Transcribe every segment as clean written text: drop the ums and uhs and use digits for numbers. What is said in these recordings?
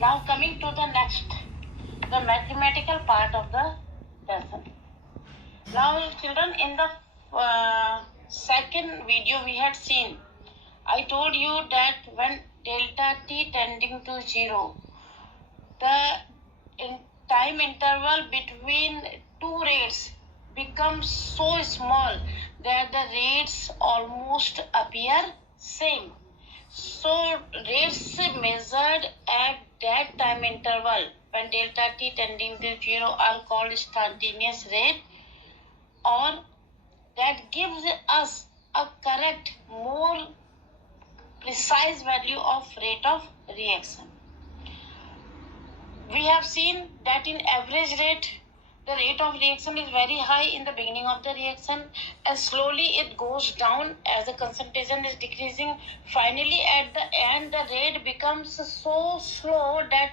Now coming to the next, the mathematical part of the lesson. Now children, in the second video we had seen, I told you that when delta t tending to 0, the time interval between two rates becomes so small that the rates almost appear same. So rates measured at that time interval when delta t tending to 0 are called instantaneous rate, or that gives us a correct, more precise value of rate of reaction. We have seen that in average rate, the rate of reaction is very high in the beginning of the reaction, and slowly it goes down as the concentration is decreasing. Finally, at the end, the rate becomes so slow that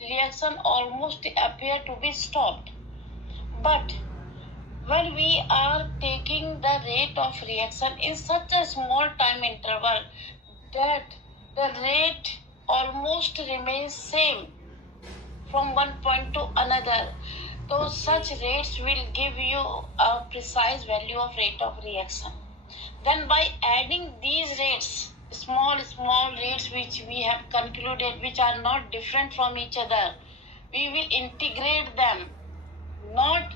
reaction almost appear to be stopped. But when we are taking the rate of reaction in such a small time interval that the rate almost remains same from one point to another, so such rates will give you a precise value of rate of reaction. Then by adding these rates, small rates which we have concluded, which are not different from each other, we will integrate them, not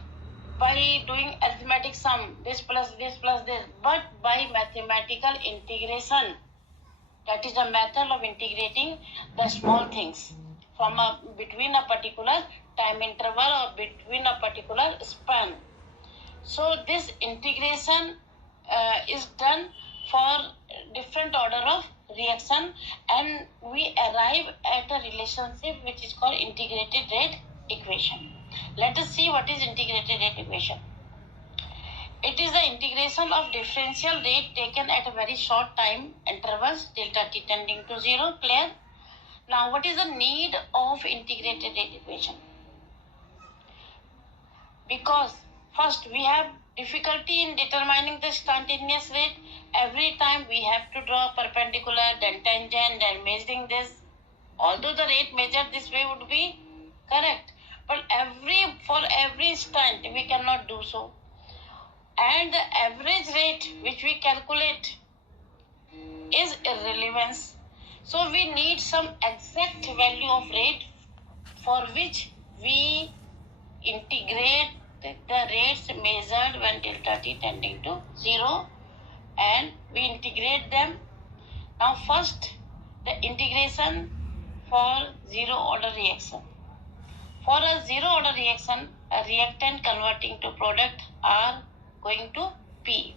by doing arithmetic sum, this plus this plus this, but by mathematical integration. That is a method of integrating the small things from between a particular time interval or between a particular span. So this integration is done for different order of reaction, and we arrive at a relationship which is called integrated rate equation. Let us see what is integrated rate equation. It is the integration of differential rate taken at a very short time intervals, delta t tending to 0. Clear? Now, what is the need of integrated rate equation? Because first we have difficulty in determining the instantaneous rate. Every time we have to draw perpendicular, then tangent, then measuring this. Although the rate measured this way would be correct, but for every instant we cannot do so. And the average rate which we calculate is irrelevance. So we need some exact value of rate for which we integrate the rates measured when delta t tending to 0, and we integrate them. Now first, the integration for zero order reaction. For a zero order reaction, a reactant converting to product are going to P.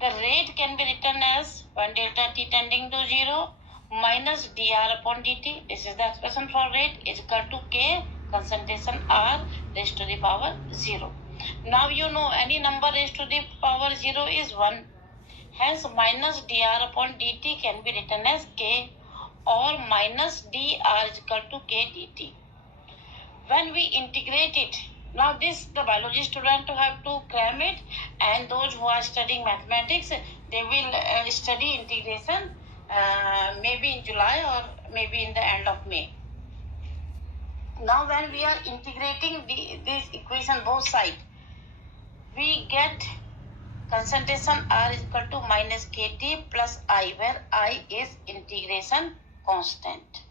The rate can be written as when delta t tending to 0 minus dr upon dt. This is the expression for rate, is equal to K concentration R raised to the power 0. Now you know any number raised to the power 0 is 1. Hence minus dr upon dt can be written as K, or minus dr is equal to K dt. When we integrate it, now this the biology student have to cram it, and those who are studying mathematics, they will study integration maybe in July or maybe in the end of May. Now when we are integrating this equation both sides, we get concentration R is equal to minus Kt plus I, where I is integration constant.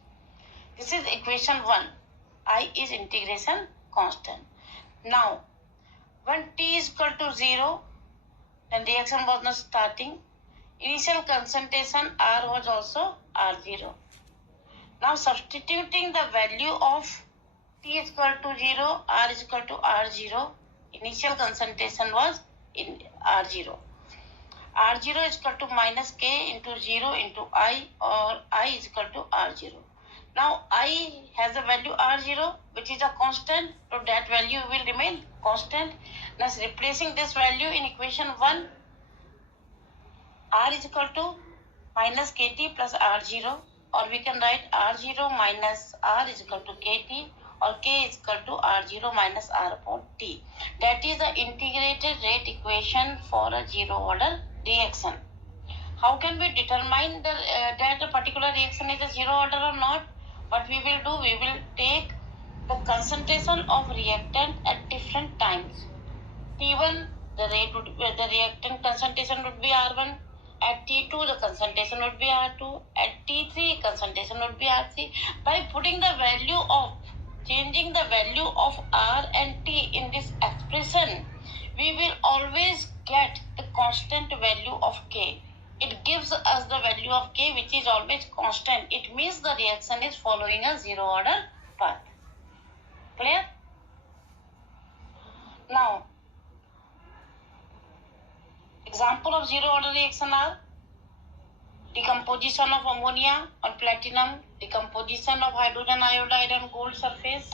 This is equation 1. I is integration constant. Now, when t is equal to 0, then reaction was not starting. Initial concentration R was also R0. Now, substituting the value of t is equal to 0, R is equal to R0. Initial concentration was in R0. R0 is equal to minus K into 0 into I, or I is equal to R0. Now I has a value R0 which is a constant, so that value will remain constant. Now replacing this value in equation 1, R is equal to minus Kt plus R0, or we can write R0 minus R is equal to Kt, or K is equal to R0 minus R upon T. That is the integrated rate equation for a zero order reaction. How can we determine that a particular reaction is a zero order or not? what we will do, we will take the concentration of reactant at different times. T1, the reactant concentration would be R1. At T2, the concentration would be R2. At T3, concentration would be R3. By changing the value of R and T in this expression, we will always get the constant value of K. It gives us the value of K which is always constant. It means the reaction is following a zero order path. Clear? Now, example of zero order reaction are decomposition of ammonia on platinum, decomposition of hydrogen iodide on gold surface,